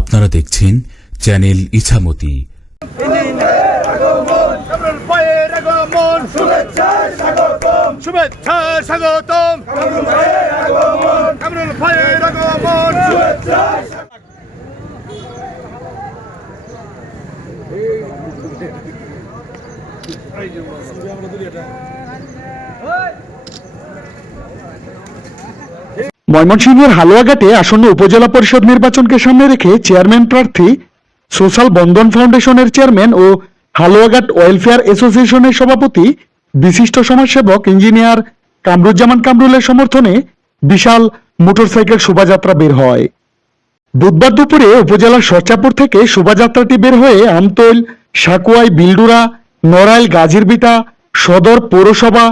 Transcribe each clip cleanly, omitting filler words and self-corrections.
আপনারা দেখছেন চ্যানেল ইছামতি। ময়মনসিংহের হালুয়াঘাটে আসন্ন উপজেলা পরিষদ নির্বাচনকে সামনে রেখে চেয়ারম্যান প্রার্থী সোশ্যাল বন্ধন ফাউন্ডেশনের চেয়ারম্যান ও হালুয়াঘাট ওয়েলফেয়ার অ্যাসোসিয়েশনের সভাপতি বিশিষ্ট সমাজসেবক ইঞ্জিনিয়ার কামরুজ্জামান কামরুলের সমর্থনে বিশাল মোটরসাইকেল শোভাযাত্রা বের হয়। বুধবার দুপুরে উপজেলার সরচাপুর থেকে শোভাযাত্রাটি বের হয়ে আমতৈল, সাকুয়াই, বিলডুরা, নড়াইল, গাজীরবিটা, সদর পৌরসভা,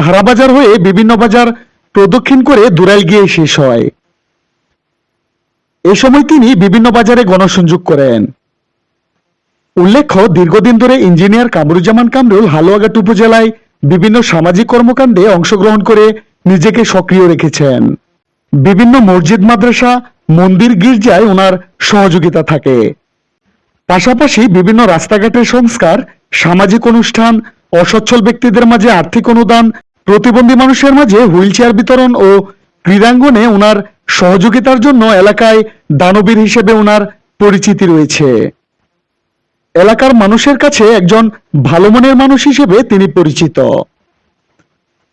ধারাবাজার হয়ে বিভিন্ন বাজার প্রদক্ষিণ করে দুরাইল গিয়ে শেষ হয়। এ সময় তিনি বিভিন্ন বাজারে গণসংযোগ করেন। উল্লেখ্য, দীর্ঘদিন ধরে ইঞ্জিনিয়ার কামরুজ্জামান কামরুল হালুয়াঘাট উপজেলায় বিভিন্ন সামাজিক কর্মকাণ্ডে অংশগ্রহণ করে নিজেকে সক্রিয় রেখেছেন। বিভিন্ন মসজিদ, মাদ্রাসা, মন্দির, গির্জায় ওনার সহযোগিতা থাকে। পাশাপাশি বিভিন্ন রাস্তাঘাটের সংস্কার, সামাজিক অনুষ্ঠান, অসচ্ছল ব্যক্তিদের মাঝে আর্থিক অনুদান, প্রতিবন্ধী মানুষের মাঝে হুইল চেয়ার বিতরণ ও ক্রীড়াঙ্গনে ওনার সহযোগিতার জন্য এলাকায় দানবীর হিসেবে ওনার পরিচিতি রয়েছে। এলাকার মানুষের কাছে একজন ভালো মনের মানুষ হিসেবে তিনি পরিচিত।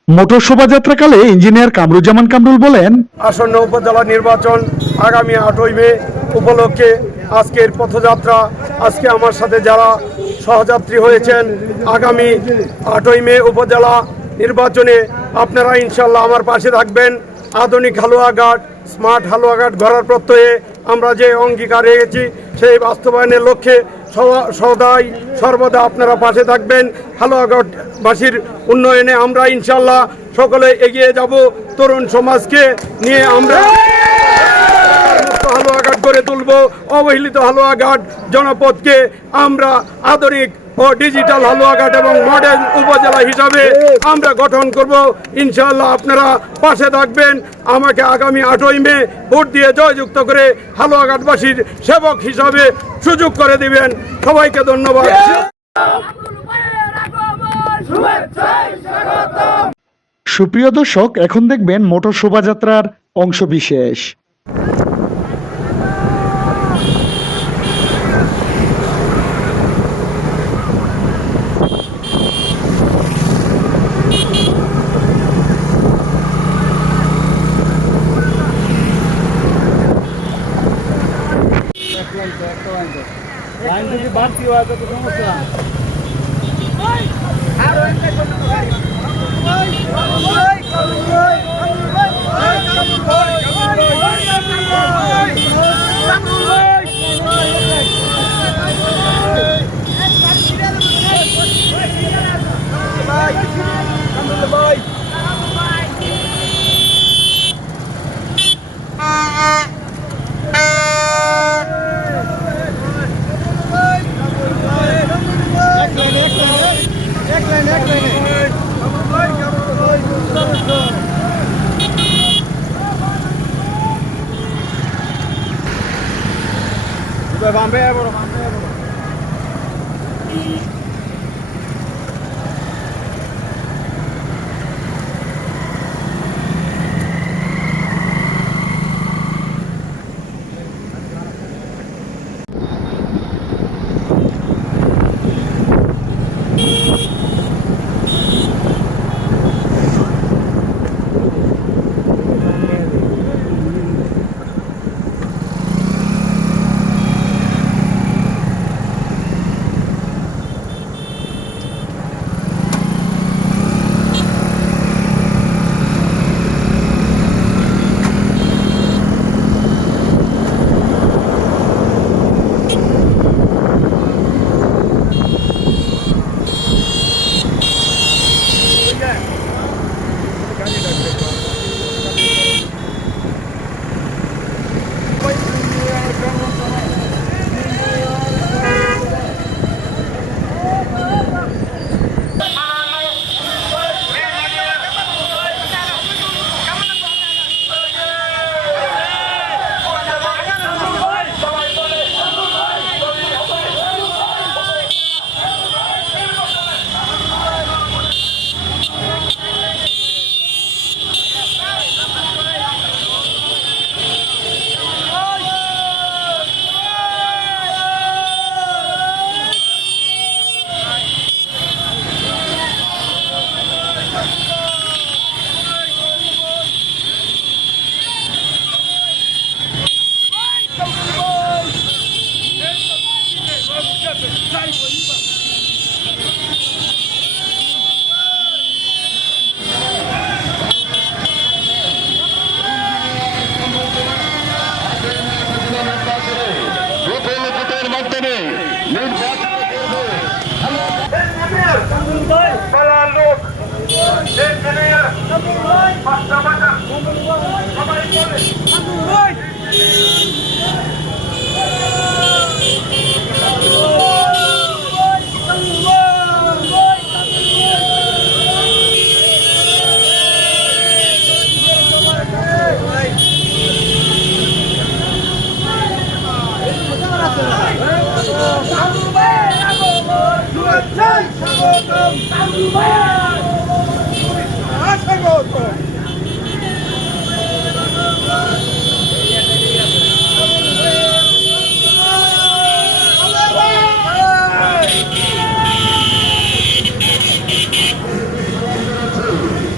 মোটর শোভাযাত্রাকালে ইঞ্জিনিয়ার কামরুজ্জামান কামরুল বলেন, আসন্ন উপজেলা নির্বাচন আগামী 8ই মে উপলক্ষে আজকের পথযাত্রা। আজকে আমার সাথে যারা সহযাত্রী হয়েছেন, আগামী 8ই মে উপজেলা নির্বাচনে আপনারা ইনশাল্লাহ আমার পাশে থাকবেন। আধুনিক হালুয়াঘাট, স্মার্ট হালুয়াঘাট গড়ার প্রত্যয়ে আমরা যে অঙ্গীকার রেখেছি সেই বাস্তবায়নের লক্ষ্যে সদাই সর্বদা আপনারা পাশে থাকবেন। হালুয়াঘাটবাসীর উন্নয়নে আমরা ইনশাল্লাহ সকলে এগিয়ে যাব। তরুণ সমাজকে নিয়ে আমরা হালুয়াঘাট গড়ে তুলব। অবহেলিত হালুয়াঘাট জনপদকে আমরা আধুনিক ও ডিজিটাল হালুয়াঘাট এবং মডেল উপজেলা হিসাবে আমরা গঠন করব। ইনশাআল্লাহ আপনারা পাশে থাকবেন। আমাকে আগামী 8ই মে ভোট দিয়ে জয়যুক্ত করে হালুয়াঘাটবাসীর সেবক হিসাবে সুযোগ করে দিবেন। সবাইকে ধন্যবাদ। সুপ্রিয় দর্শক, এখন দেখবেন মোটর শোভাযাত্রার অংশ বিশেষ। লাইন যদি বাড়তি হয় তো সমস্যা না।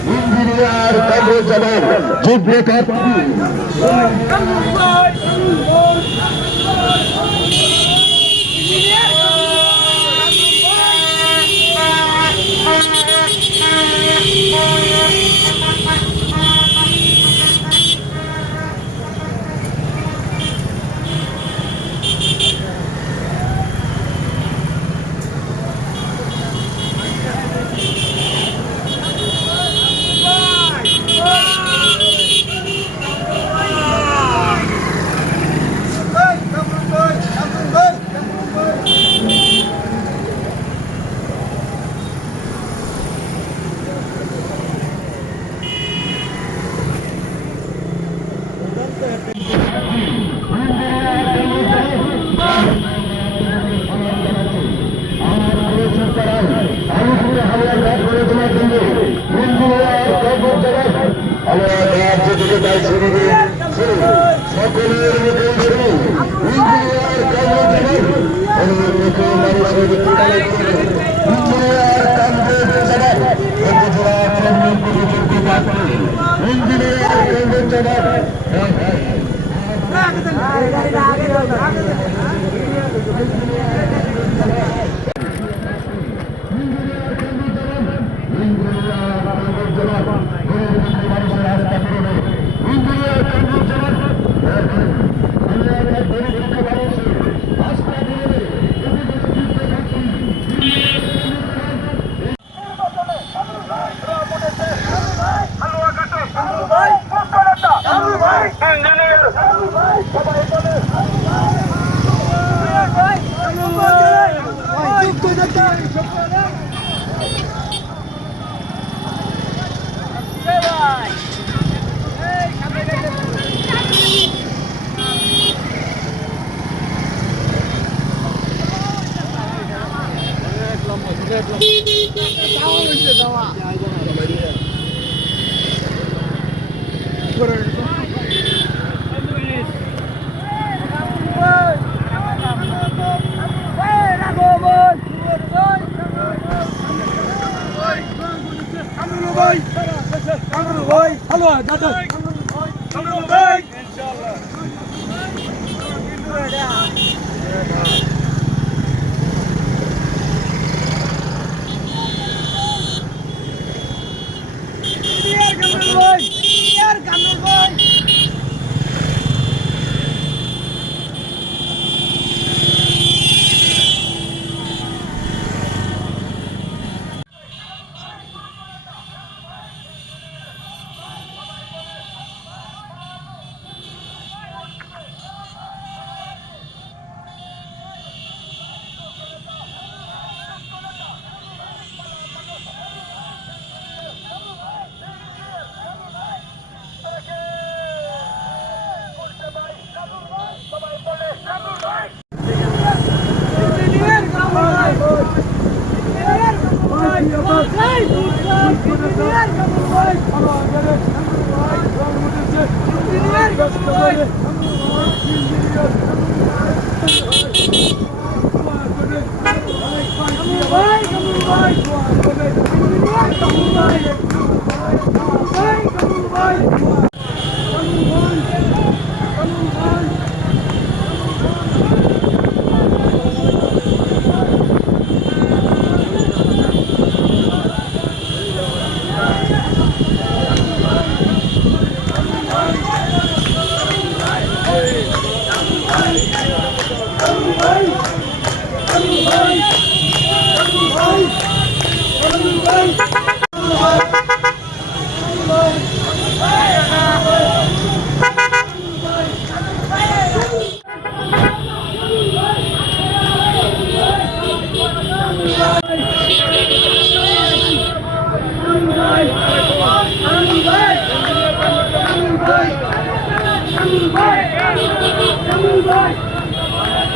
ইঞ্জিনিয়ার কামরুজ্জামান যুদ্ধকার Hey!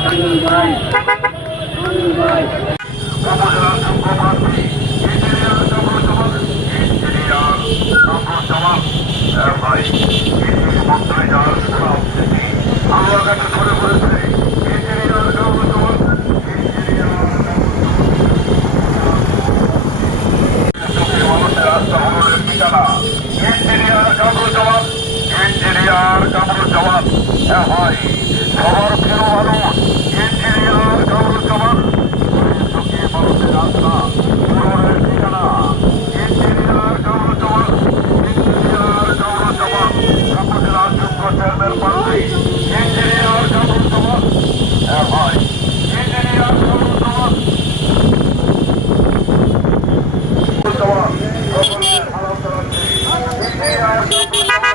উপজেলা যোগ্য প্রার্থী ইঞ্জিনিয়ার কামরুজ্জামান, ইঞ্জিনিয়ার কামরুজ্জামান ভাই মন্ত্রী যার সভাপতি আমরা কাছে ধরে পড়েছে ইঞ্জিনিয়ার কামরুজ্জামান, মানুষের রাস্তা ভবনের ঠিকানা ইঞ্জিনিয়ার কামরুজ্জামান, ইঞ্জিনিয়ার কামরুজ্জামান ভাই সবার প্রিয় মানুষ ইঞ্জিনিয়ার কামরুজ্জামান, মানুষের রাস্তা ভবনের ঠিকানা ইঞ্জিনিয়ার কামরুজ্জামান, ইঞ্জিনিয়ার কামরুজ্জামান উপজেলা যোগ্য চেয়ারম্যান প্রার্থী ইঞ্জিনিয়ার কামরুজ্জামান ভাই ইঞ্জিনিয়ার কামরুজ্জামান সকলকে সালাম জানাচ্ছি ইঞ্জিনিয়ার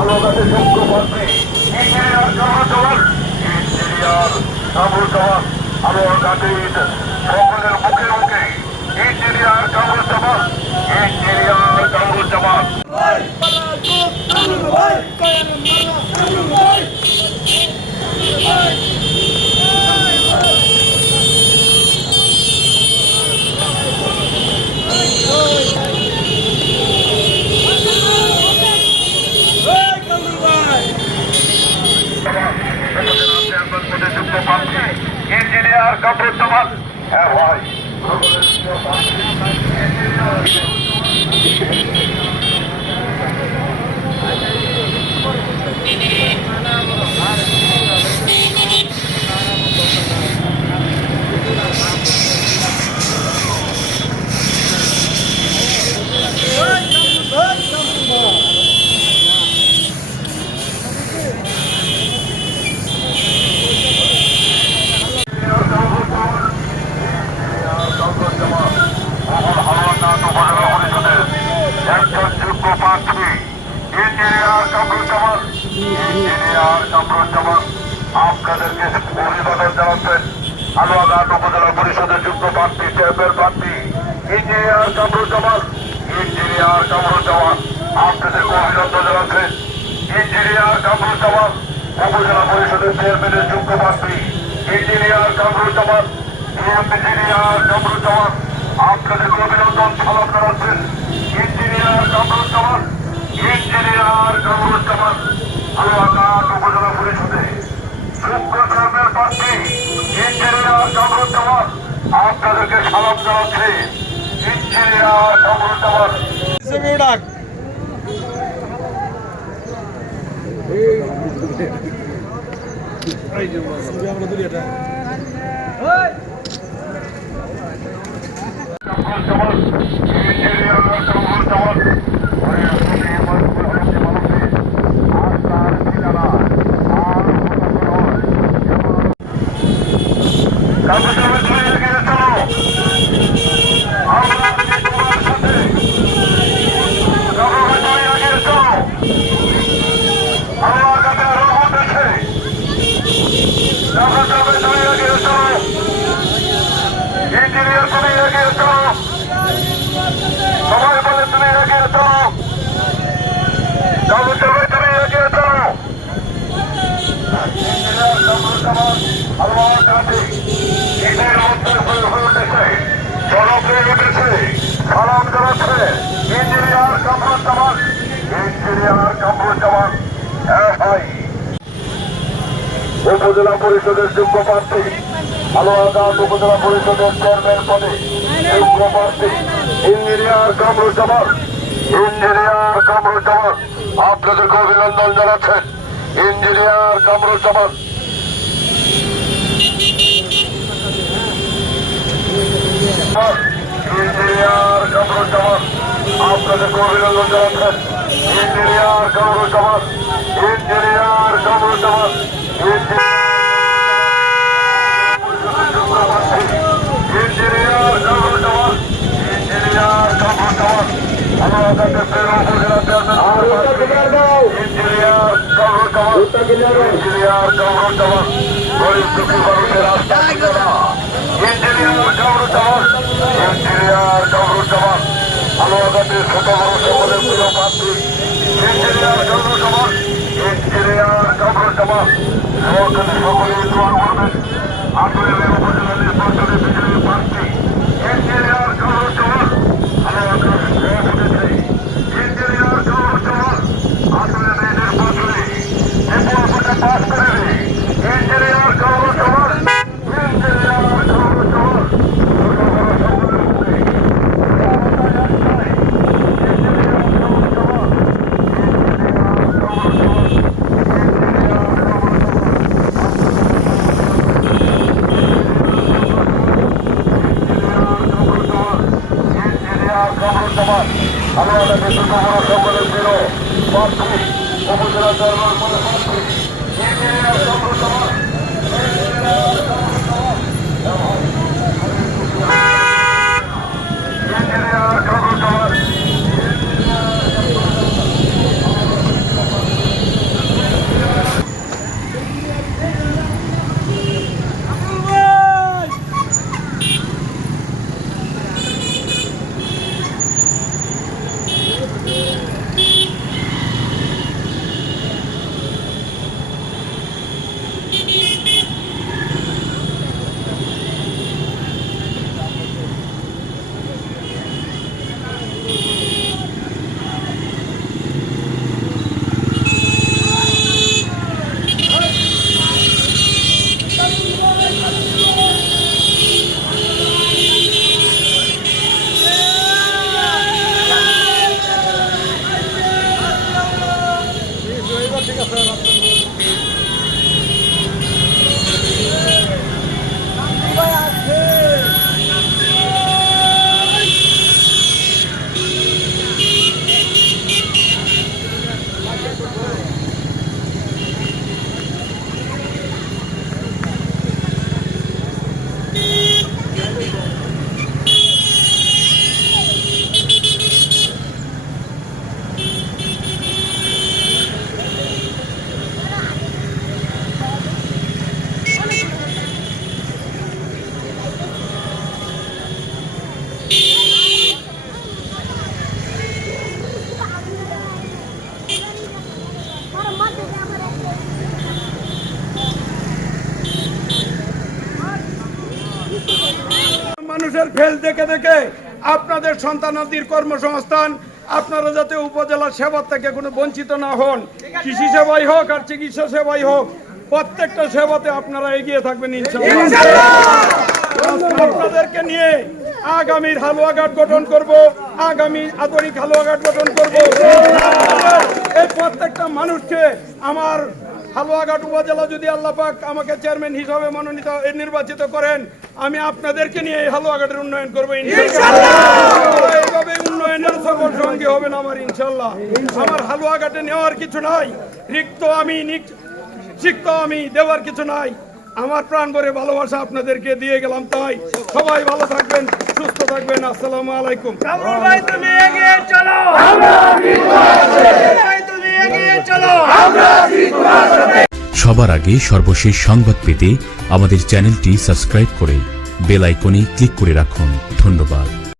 আলোকাতে যোগ্য প্রার্থী ইঞ্জিনিয়ার কামরুজ্জামান, ইঞ্জিনিয়ার কামরুজ্জামান আলোকাতে সকলের মুখে মুখে ইঞ্জিনিয়ার কামরুজ্জামান, ইঞ্জিনিয়ার কামরুজ্জামান যোগ্য প্রার্থী ইঞ্জিনিয়ার কামরুজ্জামান ভাই একজন যোগ্য প্রার্থী ইঞ্জিনিয়ার কামরুজ্জামান, ইঞ্জিনিয়ার কামরুজ্জামান আপনাদেরকে অভিবাদন জানাচ্ছেন হালুয়াঘাট উপজেলা পরিষদের যোগ্য প্রার্থী চেয়ারম্যান প্রার্থী ইঞ্জিনিয়ার কামরুজ্জামান, ইঞ্জিনিয়ার কামরুজ্জামান আপনাদেরকে অভিনন্দন জানাচ্ছেন ইঞ্জিনিয়ার কামরুজ্জামান উপজেলা পরিষদের চেয়ারম্যানের যোগ্য প্রার্থী ইঞ্জিনিয়ার কামরুজ্জামান, ইঞ্জিনিয়ার কামরুজ্জামান আপনাদেরকে অভিনন্দন সালাম জানাচ্ছেন ইঞ্জিনিয়ার কামরুজ্জামান, ইঞ্জিনিয়ার কামরুজ্জামান হালুয়াঘাট উপজেলা পরিষদে যোগ্য চেয়ারম্যান প্রার্থী ইঞ্জিনিয়ার কামরুজ্জামান আপনাদেরকে সালাম জানাচ্ছে engineer Kamruzzaman. Engineer Kamruzzaman engineer তুমি এগিয়ে চলো, সবাই বলে তুমি এগিয়ে চলো, যাবে যাবে তুমি এগিয়ে চলো। ইঞ্জিনিয়ার কামরুজ্জামান হালুয়াঘাট ঘাটে ঈদের মধ্যে হয়ে উঠেছে, জনপ্রিয় উঠেছে, সালাম জানাচ্ছে ইঞ্জিনিয়ার কামরুজ্জামান, ইঞ্জিনিয়ার কামরুজ্জামান ভাই উপজেলা পরিষদের যোগ্য প্রার্থী হালুয়াঘাট উপজেলা পরিষদের চেয়ারম্যান পদে যোগ্য প্রার্থী ইঞ্জিনিয়ার কামরুজ্জামান, ইঞ্জিনিয়ার কামরুজ্জামান আপনাদেরকে অভিনন্দন জানাচ্ছেন ইঞ্জিনিয়ার কামরুজ্জামান। ইঞ্জিনিয়ার কামরুজ্জামান আপনাদেরকে অভিনন্দন জানাচ্ছেন engineer Kamruzzaman, engineer Kamruzzaman engineer Kamruzzaman, engineer Kamruzzaman হালুয়াঘাটের উপজেলা chairman engineer Kamruzzaman, engineer Kamruzzaman গরিব দুঃখী মানুষের রাস্তা কামাল সহকারী সকলেই দোয়া করবেন। আটইমে উপজেলা নির্বাচনে বিজয়ী প্রার্থী ইঞ্জিনিয়ার কামরুজ্জামান ভালো আকাশ সভাপতি ইঞ্জিনিয়ার কামরুজ্জামান আটইমে নির্বাচনে বিপুল ভোটে পাস করে ইঞ্জিনিয়ার কামরুজ্জামান আমরা সকলের প্রিয় প্রার্থী উপজেলা চেয়ারম্যান পদে প্রার্থী ইঞ্জিনিয়ার কামরুজ্জামান ইঞ্জিনিয়ার কামরুজ্জামান মানুষের ফেল দেখে দেখে আপনাদের সন্তানাদির কর্মসংস্থান আপনারা যাতে উপজেলা সেবা থেকে কোনো বঞ্চিত না হন, কৃষি সেবাই হোক আর চিকিৎসা সেবাই হোক, প্রত্যেকটা সেবাতে আপনারা এগিয়ে থাকবেন ইনশাআল্লাহ। আপনাদেরকে নিয়ে আগামীর হালুয়াঘাট গঠন করব, আগামী আধুনিক হালুয়াঘাট গঠন করব। এই প্রত্যেকটা মানুষকে আমার হালুয়াঘাট উপজেলা যদি আল্লাহ পাক আমাকে চেয়ারম্যান হিসাবে নির্বাচিত করেন, আমি আপনাদেরকে নিয়ে এই হালুয়াঘাটের উন্নয়ন করবো ইনশাআল্লাহ। এইভাবে উন্নয়নের সফল সঙ্গী হবেন আমার ইনশাআল্লাহ। আমার হালুয়াঘাটে নেওয়ার কিছু নাই, সিক্ত আমি দেওয়ার কিছু নাই। আমার প্রাণ ভরে ভালোবাসা আপনাদেরকে দিয়ে গেলাম। তাই সবাই ভালো থাকবেন, সুস্থ থাকবেন। আসসালামু আলাইকুম। তুমি এগিয়ে চলো, তুমি এগিয়ে চলো। সবার আগে সর্বশেষ সংবাদ পেতে আমাদের চ্যানেলটি সাবস্ক্রাইব করে বেল আইকনে ক্লিক করে রাখুন। ধন্যবাদ।